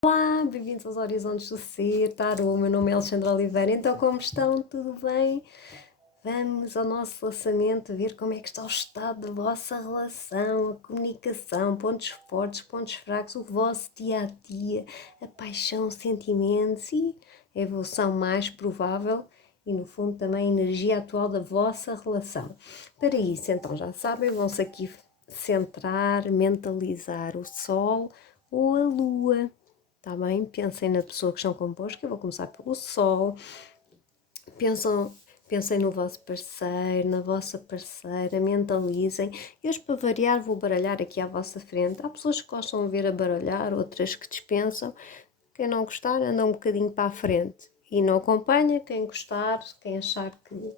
Olá, bem-vindos aos Horizontes do Ser, Tarô, meu nome é Alexandra Oliveira, então como estão? Tudo bem? Vamos ao nosso relacionamento, ver como é que está o estado da vossa relação, a comunicação, pontos fortes, pontos fracos, o vosso dia-a-dia, a paixão, sentimentos e a evolução mais provável e no fundo também a energia atual da vossa relação. Para isso, então já sabem, vão-se aqui centrar, mentalizar o Sol ou a Lua. Está bem? Pensem na pessoa que estão convosco, eu vou começar pelo Sol. Pensem no vosso parceiro, na vossa parceira, mentalizem. E hoje, para variar, vou baralhar aqui à vossa frente. Há pessoas que gostam de ver a baralhar, outras que dispensam. Quem não gostar, anda um bocadinho para a frente e não acompanha. Quem gostar, quem achar que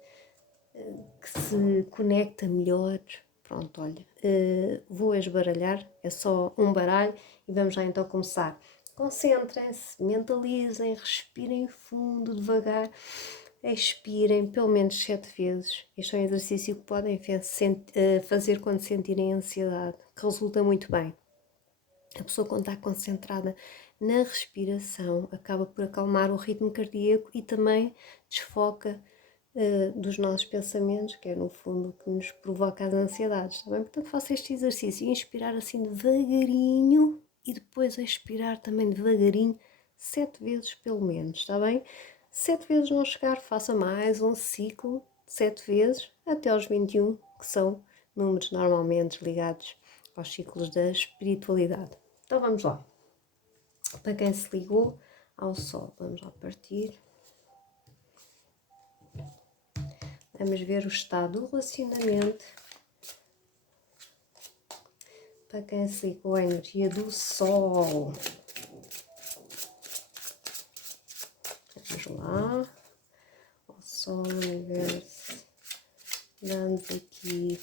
se conecta melhor, pronto, olha, vou esbaralhar, é só um baralho e vamos já então começar. Concentrem-se, mentalizem, respirem fundo, devagar, expirem pelo menos 7 vezes. Este é um exercício que podem fazer quando sentirem ansiedade, que resulta muito bem. A pessoa, quando está concentrada na respiração, acaba por acalmar o ritmo cardíaco e também desfoca dos nossos pensamentos, que é no fundo o que nos provoca as ansiedades, está bem? Portanto, faça este exercício, inspirar assim devagarinho e depois expirar também devagarinho, 7 vezes pelo menos, está bem? 7 vezes não chegar, faça mais um ciclo de 7 vezes até aos 21, que são números normalmente ligados aos ciclos da espiritualidade. Então vamos lá. Para quem se ligou ao Sol, vamos lá partir. Vamos ver o estado do relacionamento. Para quem se ligou à energia do Sol. Vamos lá. O Sol, o Universo. Dando aqui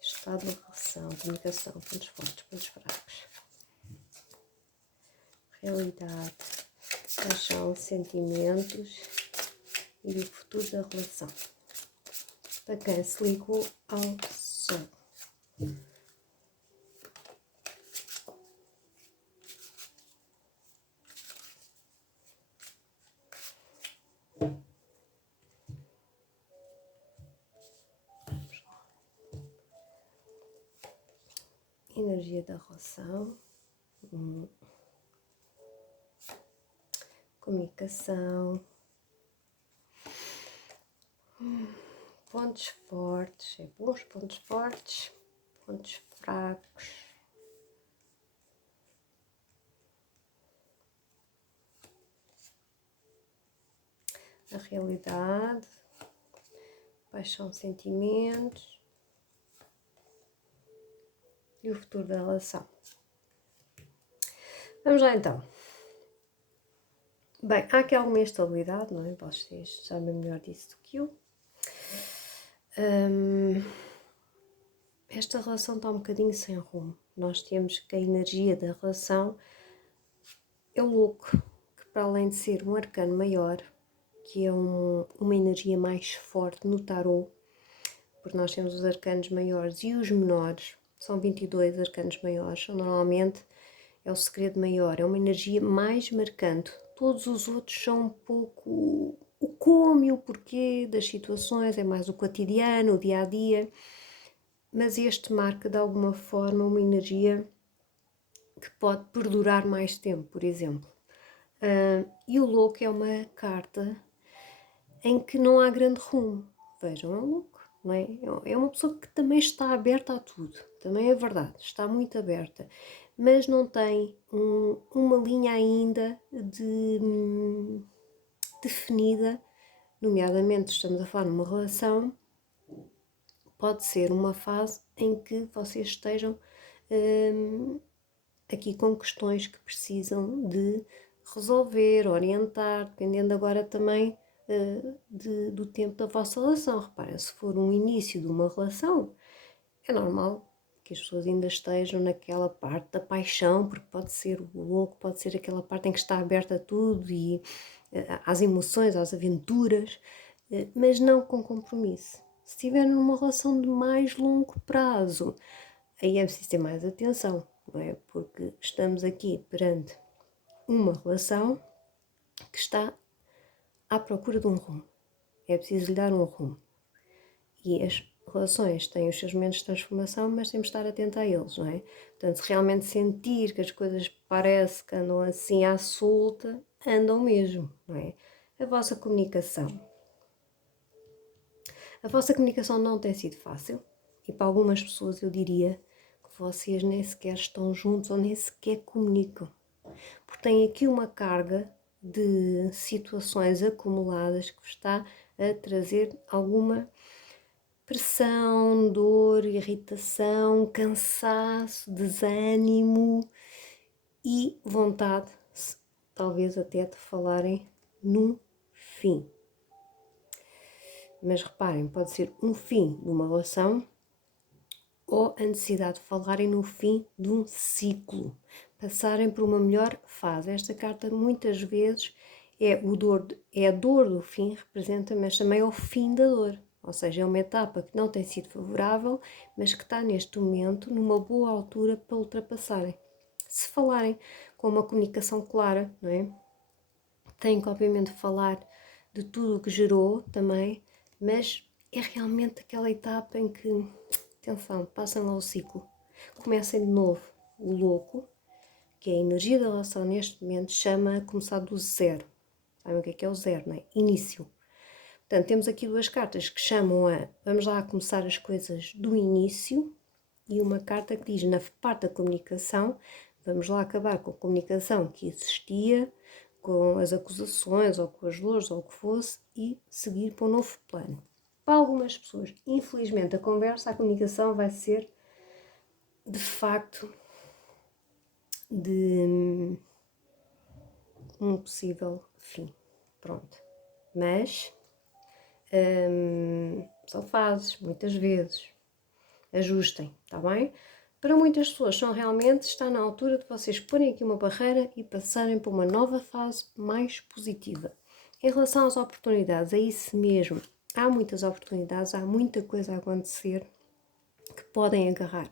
estado de relação, comunicação, pontos fortes, pontos fracos. Realidade, paixão, sentimentos e o futuro da relação. Para quem se ligou ao Sol. Energia da relação, comunicação, pontos fortes, bons pontos fortes, pontos fracos. A realidade, paixão, sentimentos e o futuro da relação. Vamos lá então. Bem, há aqui alguma instabilidade, não é? Vocês sabem melhor disso do que eu. Esta relação está um bocadinho sem rumo. Nós temos que a energia da relação é o louco, que para além de ser um arcano maior, que é uma energia mais forte no tarot, porque nós temos os arcanos maiores e os menores, são 22 arcanos maiores, normalmente é o segredo maior, é uma energia mais marcante. Todos os outros são um pouco o como e o porquê das situações, é mais o cotidiano, o dia-a-dia, mas este marca de alguma forma uma energia que pode perdurar mais tempo, por exemplo. E o louco é uma carta em que não há grande rumo. Vejam, é um louco, não é? É uma pessoa que também está aberta a tudo, também é verdade, está muito aberta, mas não tem uma linha ainda definida, nomeadamente estamos a falar numa relação, pode ser uma fase em que vocês estejam aqui com questões que precisam de resolver, orientar, dependendo agora também do tempo da vossa relação. Reparem, se for um início de uma relação, é normal que as pessoas ainda estejam naquela parte da paixão, porque pode ser o louco, pode ser aquela parte em que está aberta a tudo e às emoções, às aventuras, mas não com compromisso. Se estiver numa relação de mais longo prazo, aí é preciso ter mais atenção, não é? Porque estamos aqui perante uma relação que está à procura de um rumo. É preciso lhe dar um rumo. E as relações têm os seus momentos de transformação, mas temos de estar atento a eles, não é? Portanto, se realmente sentir que as coisas parece que andam assim à solta, andam mesmo, não é? A vossa comunicação. A vossa comunicação não tem sido fácil e para algumas pessoas eu diria que vocês nem sequer estão juntos ou nem sequer comunicam. Porque tem aqui uma carga de situações acumuladas que vos está a trazer alguma pressão, dor, irritação, cansaço, desânimo e vontade, talvez até de falarem num fim. Mas reparem, pode ser um fim de uma relação ou a necessidade de falarem no fim de um ciclo, passarem por uma melhor fase. Esta carta muitas vezes é a dor do fim, representa, mas também é o fim da dor. Ou seja, é uma etapa que não tem sido favorável, mas que está neste momento numa boa altura para ultrapassarem. Se falarem com uma comunicação clara, não é? Têm que obviamente falar de tudo o que gerou também, mas é realmente aquela etapa em que, atenção, passam lá o ciclo, comecem de novo. O louco, que é a energia da relação neste momento, chama a começar do zero. Sabem o que é o zero, não é? Início. Portanto, temos aqui duas cartas que chamam a vamos lá começar as coisas do início e uma carta que diz na parte da comunicação vamos lá acabar com a comunicação que existia, com as acusações ou com as dores ou o que fosse e seguir para um novo plano. Para algumas pessoas, infelizmente, a conversa, a comunicação vai ser de facto de um possível fim. Pronto. Mas são fases, muitas vezes. Ajustem, está bem? Para muitas pessoas são realmente, está na altura de vocês porem aqui uma barreira e passarem para uma nova fase mais positiva. Em relação às oportunidades, é isso mesmo. Há muitas oportunidades, há muita coisa a acontecer que podem agarrar.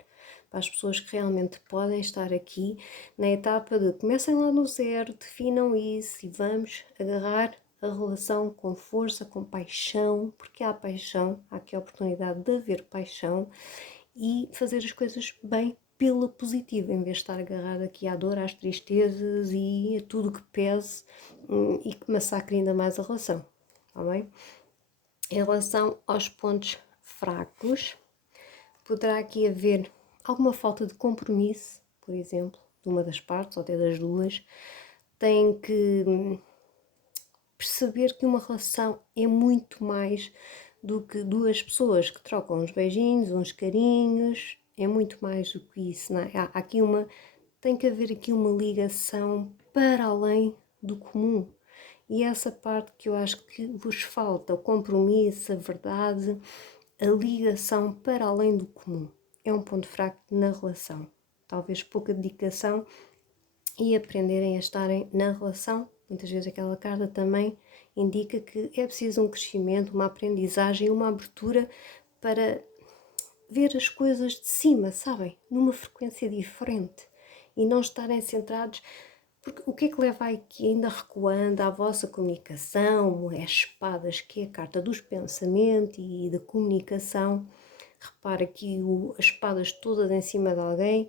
Para as pessoas que realmente podem estar aqui na etapa de comecem lá no zero, definam isso e vamos agarrar a relação com força, com paixão, porque há paixão, há aqui a oportunidade de haver paixão e fazer as coisas bem pela positiva, em vez de estar agarrado aqui à dor, às tristezas e a tudo que pese e que massacre ainda mais a relação, está bem? Em relação aos pontos fracos, poderá aqui haver alguma falta de compromisso, por exemplo, de uma das partes ou até das duas. Tem que perceber que uma relação é muito mais do que duas pessoas que trocam uns beijinhos, uns carinhos, é muito mais do que isso, não é? Tem que haver aqui uma ligação para além do comum. E essa parte que eu acho que vos falta, o compromisso, a verdade, a ligação para além do comum. É um ponto fraco na relação. Talvez pouca dedicação e aprenderem a estarem na relação. Muitas vezes aquela carta também indica que é preciso um crescimento, uma aprendizagem, uma abertura para ver as coisas de cima, sabem? Numa frequência diferente e não estarem centrados. Porque o que é que leva aqui ainda recuando à vossa comunicação? É espadas, que é a carta dos pensamentos e da comunicação. Repara aqui as espadas todas em cima de alguém.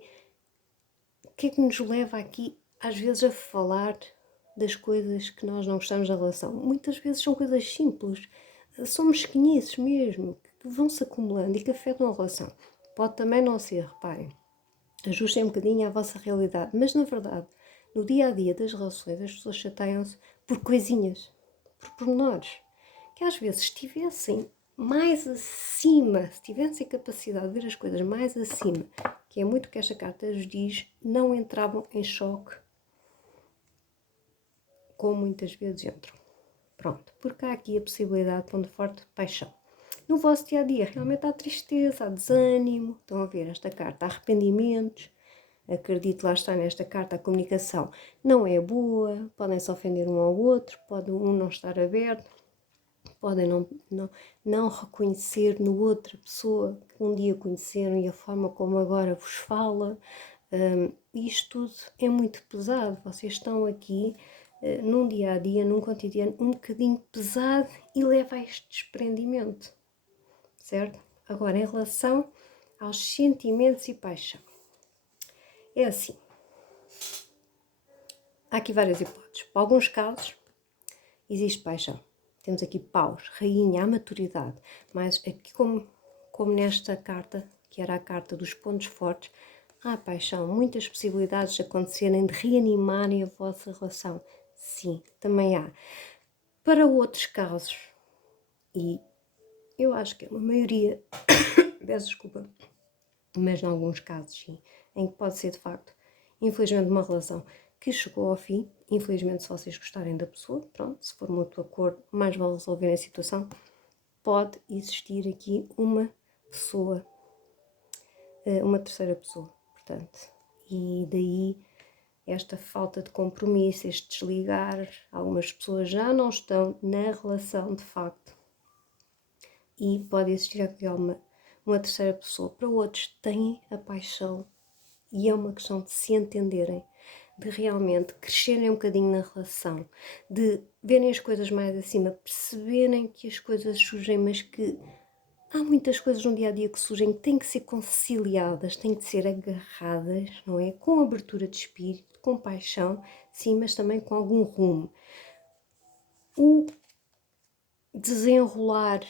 O que é que nos leva aqui, às vezes, a falar das coisas que nós não gostamos da relação? Muitas vezes são coisas simples, são mesquinhices mesmo, que vão-se acumulando e que afetam a relação. Pode também não ser, reparem, ajustem um bocadinho à vossa realidade, mas na verdade, no dia a dia das relações, as pessoas chateiam-se por coisinhas, por pormenores, que às vezes estivessem mais acima, se tivessem capacidade de ver as coisas mais acima, que é muito o que esta carta vos diz, não entravam em choque como muitas vezes entram. Pronto, porque há aqui a possibilidade de ponto forte de paixão. No vosso dia a dia, realmente há tristeza, há desânimo. Estão a ver esta carta, há arrependimentos. Acredito, lá está nesta carta, a comunicação não é boa, podem se ofender um ao outro, pode um não estar aberto, podem não reconhecer no outra pessoa que um dia conheceram e a forma como agora vos fala. Isto tudo é muito pesado, vocês estão aqui num dia a dia, num cotidiano um bocadinho pesado e leva a este desprendimento, certo? Agora, em relação aos sentimentos e paixão, é assim, há aqui várias hipóteses. Para alguns casos, existe paixão. Temos aqui paus, rainha, a maturidade, mas aqui como nesta carta, que era a carta dos pontos fortes, há paixão, muitas possibilidades de acontecerem, de reanimarem a vossa relação. Sim, também há. Para outros casos, e eu acho que é uma maioria, peço desculpa, mas em alguns casos sim, em que pode ser de facto, infelizmente, uma relação que chegou ao fim. Infelizmente, se vocês gostarem da pessoa, pronto, se for mútuo acordo, mais vale resolver a situação. Pode existir aqui uma pessoa, uma terceira pessoa, portanto, e daí esta falta de compromisso, este desligar. Algumas pessoas já não estão na relação de facto e pode existir aqui uma terceira pessoa. Para outros, têm a paixão e é uma questão de se entenderem, de realmente crescerem um bocadinho na relação, de verem as coisas mais acima, perceberem que as coisas surgem, mas que há muitas coisas no dia a dia que surgem que têm que ser conciliadas, têm que ser agarradas, não é? Com abertura de espírito, com paixão, sim, mas também com algum rumo. O desenrolar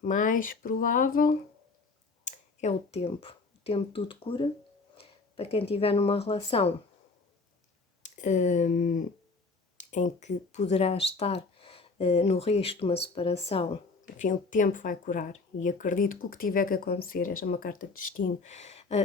mais provável é o tempo. O tempo tudo cura. Para quem estiver numa relação em que poderá estar no risco de uma separação, enfim, o tempo vai curar e acredito que o que tiver que acontecer, esta é uma carta de destino,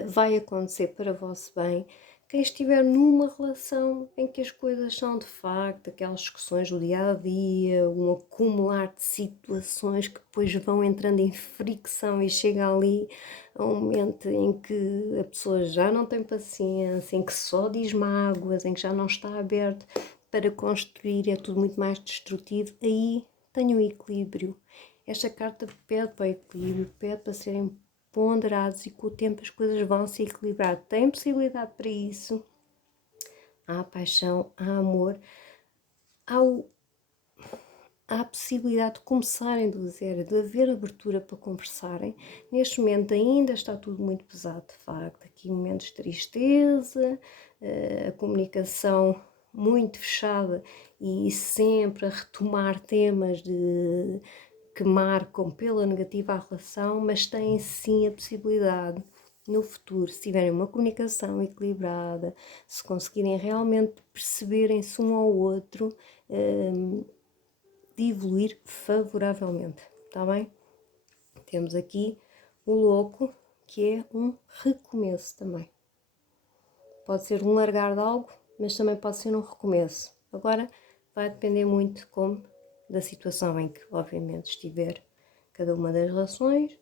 vai acontecer para o vosso bem. Quem estiver numa relação em que as coisas são de facto aquelas discussões do dia a dia, um acumular de situações que depois vão entrando em fricção e chega ali a um momento em que a pessoa já não tem paciência, em que só diz mágoas, em que já não está aberto para construir, é tudo muito mais destrutivo, aí tenham equilíbrio. Esta carta pede para o equilíbrio, pede para serem ponderados e com o tempo as coisas vão se equilibrar. Tem possibilidade para isso. Há paixão, há amor, há a possibilidade de começarem do zero, de haver abertura para conversarem. Neste momento ainda está tudo muito pesado, de facto. Aqui momentos de tristeza, a comunicação muito fechada e sempre a retomar temas que marcam pela negativa a relação, mas têm sim a possibilidade no futuro, se tiverem uma comunicação equilibrada, se conseguirem realmente perceberem-se um ao outro, de evoluir favoravelmente, está bem? Temos aqui o louco, que é um recomeço também. Pode ser um largar de algo, mas também pode ser um recomeço. Agora vai depender muito da situação em que, obviamente, estiver cada uma das relações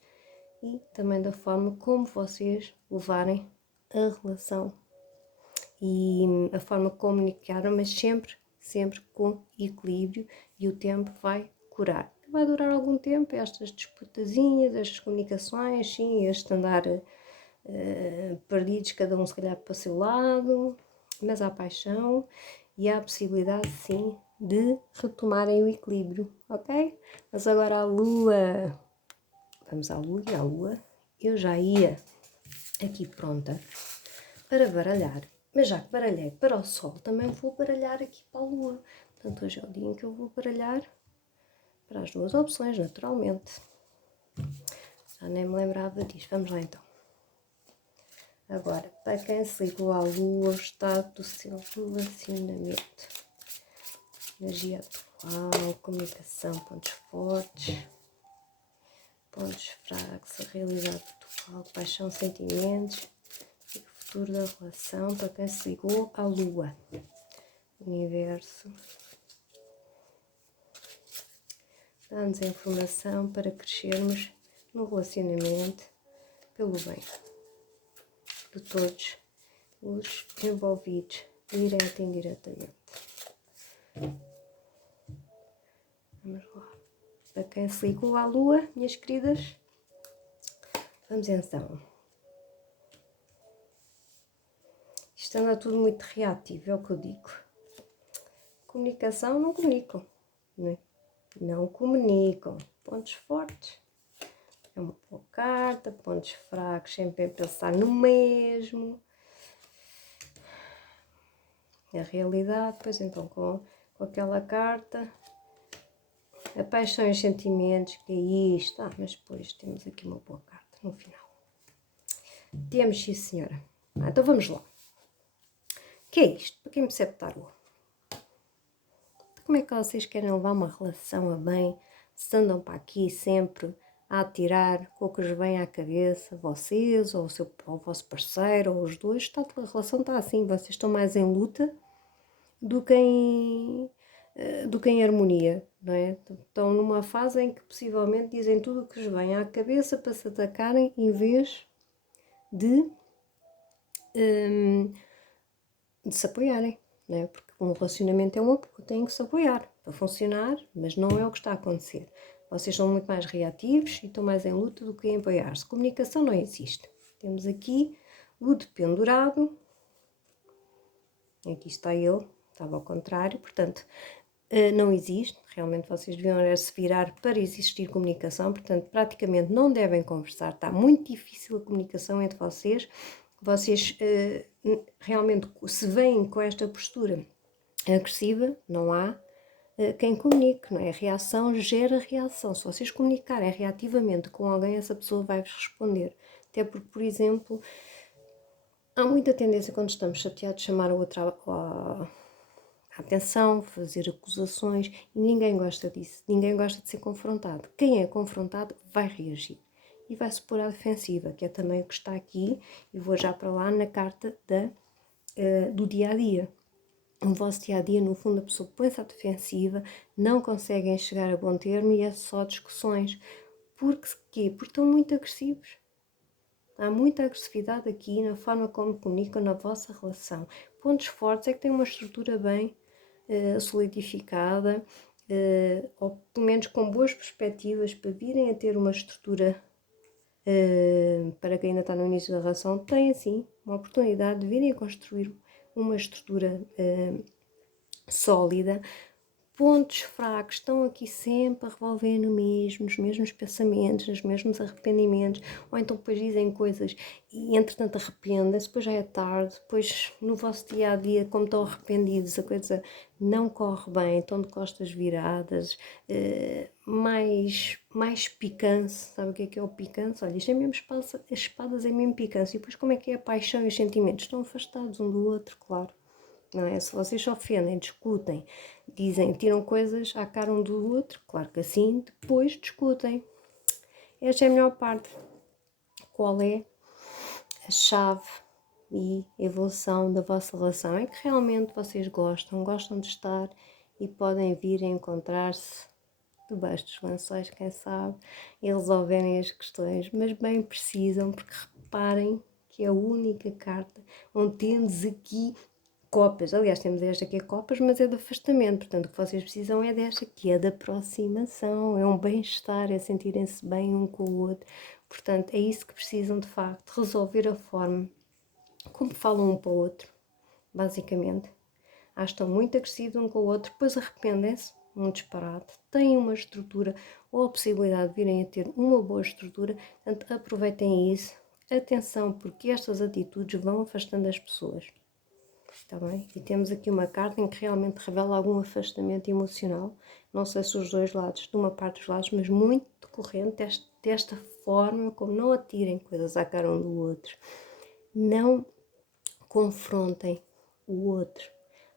e também da forma como vocês levarem a relação e a forma como comunicaram, mas sempre com equilíbrio, e o tempo vai curar. Vai durar algum tempo estas disputazinhas, estas comunicações, sim, este andar perdidos, cada um se calhar para o seu lado, mas há paixão e há a possibilidade, sim, de retomarem o equilíbrio, ok? Mas agora a Lua, vamos à Lua, e à Lua eu já ia aqui pronta para baralhar, mas já que baralhei para o Sol, também vou baralhar aqui para a Lua. Portanto, hoje é o dia em que eu vou baralhar para as duas opções, naturalmente. Já nem me lembrava disto. Vamos lá então. Agora, para quem se ligou à Lua, o estado do seu relacionamento. Energia atual, comunicação, pontos fortes, pontos fracos, a realidade atual, paixão, sentimentos e o futuro da relação. Para quem se ligou à Lua. Universo. Dá-nos a informação para crescermos no relacionamento pelo bem de todos os envolvidos, direto e indiretamente. Vamos lá. Para quem se ligou à Lua, minhas queridas, vamos então. Isto anda tudo muito reativo, é o que eu digo. Comunicação, não comunicam, né? Não comunicam. Pontos fortes, é uma boa carta. Pontos fracos, sempre a pensar no mesmo. A realidade, pois então com aquela carta, a paixão e os sentimentos, que é isto. Mas depois temos aqui uma boa carta no final. Temos, sim senhora. Então vamos lá. O que é isto? Para quem percebe tarô? Como é que vocês querem levar uma relação a bem se andam para aqui sempre a atirar com o que vos vem à cabeça, vocês ou o vosso parceiro ou os dois? A relação está assim, vocês estão mais em luta do que em harmonia, não é? Estão numa fase em que possivelmente dizem tudo o que vos vem à cabeça para se atacarem em vez de se apoiarem, não é? Porque um relacionamento é um apoio, têm que se apoiar para funcionar, mas não é o que está a acontecer. Vocês são muito mais reativos e estão mais em luta do que em apoiar-se. Comunicação não existe. Temos aqui o dependurado. Aqui está ele, estava ao contrário, portanto, não existe. Realmente vocês deviam se virar para existir comunicação, portanto, praticamente não devem conversar. Está muito difícil a comunicação entre vocês. Vocês realmente se veem com esta postura agressiva, não há quem comunique, não é? A reação gera reação. Se vocês comunicarem reativamente com alguém, essa pessoa vai-vos responder. Até porque, por exemplo, há muita tendência quando estamos chateados de chamar o outro à atenção, fazer acusações, e ninguém gosta disso. Ninguém gosta de ser confrontado. Quem é confrontado vai reagir e vai se pôr à defensiva, que é também o que está aqui, e vou já para lá na carta do dia-a-dia. O vosso dia-a-dia, no fundo, a pessoa põe-se à defensiva, não conseguem chegar a bom termo e é só discussões. Porquê? Porque estão muito agressivos. Há muita agressividade aqui na forma como comunicam na vossa relação. Pontos fortes é que têm uma estrutura bem solidificada, ou pelo menos com boas perspectivas para virem a ter uma estrutura, para quem ainda está no início da relação, tem assim uma oportunidade de virem a construir uma estrutura sólida. Pontos fracos estão aqui sempre a revolver no mesmo, nos mesmos pensamentos, nos mesmos arrependimentos, ou então depois dizem coisas e entretanto arrependem-se, depois já é tarde, depois no vosso dia-a-dia, como estão arrependidos, a coisa não corre bem, estão de costas viradas, mais picância. Sabe o que é o picância? Olha, isto é mesmo espadas, é mesmo picância. E depois como é que é a paixão e os sentimentos? Estão afastados um do outro, claro. Não é? Se vocês se ofendem, discutem, dizem, tiram coisas à cara um do outro, claro que assim, depois discutem. Esta é a melhor parte. Qual é a chave e evolução da vossa relação? É que realmente vocês gostam de estar e podem vir a encontrar-se debaixo dos lençóis, quem sabe, e resolverem as questões, mas bem precisam, porque reparem que é a única carta onde temos aqui copas. Aliás, temos esta que é copas, mas é de afastamento. Portanto, o que vocês precisam é desta, que é de aproximação, é um bem-estar, é sentirem-se bem um com o outro. Portanto, é isso que precisam de facto, resolver a forma como falam um para o outro, basicamente. Estão muito agressivos um com o outro, depois arrependem-se, um disparate, têm uma estrutura ou a possibilidade de virem a ter uma boa estrutura, portanto, aproveitem isso. Atenção, porque estas atitudes vão afastando as pessoas. Está bem? E temos aqui uma carta em que realmente revela algum afastamento emocional. Não sei se os dois lados, de uma parte dos lados, mas muito decorrente desta forma, como não atirem coisas à cara um do outro. Não confrontem o outro.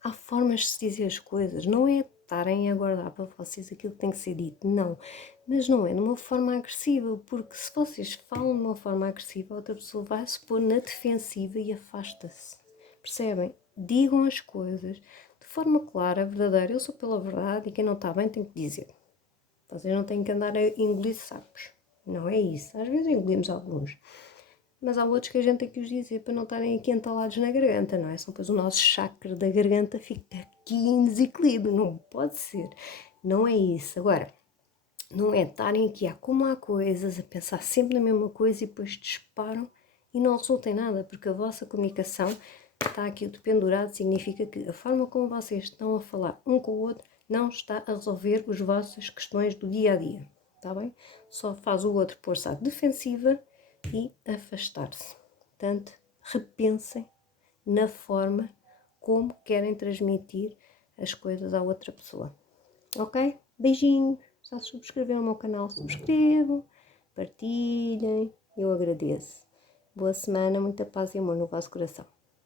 Há formas de se dizer as coisas. Não é estarem a guardar para vocês aquilo que tem que ser dito, não. Mas não é de uma forma agressiva, porque se vocês falam de uma forma agressiva, a outra pessoa vai se pôr na defensiva e afasta-se. Percebem? Digam as coisas de forma clara, verdadeira. Eu sou pela verdade e quem não está bem tem que dizer. Vocês não têm que andar a engolir sapos. Não é isso. Às vezes engolimos alguns. Mas há outros que a gente tem que os dizer para não estarem aqui entalados na garganta, não é? São depois o nosso chakra da garganta fica aqui em desequilíbrio. Não pode ser. Não é isso. Agora, não é estarem aqui a acumular coisas, a pensar sempre na mesma coisa e depois disparam e não resulta em nada, porque a vossa comunicação está aqui o dependurado, significa que a forma como vocês estão a falar um com o outro não está a resolver as vossas questões do dia a dia, está bem? Só faz o outro pôr-se à defensiva e afastar-se. Portanto, repensem na forma como querem transmitir as coisas à outra pessoa. Ok? Beijinho! Já subscreveram o meu canal, subscrevam, partilhem, eu agradeço. Boa semana, muita paz e amor no vosso coração.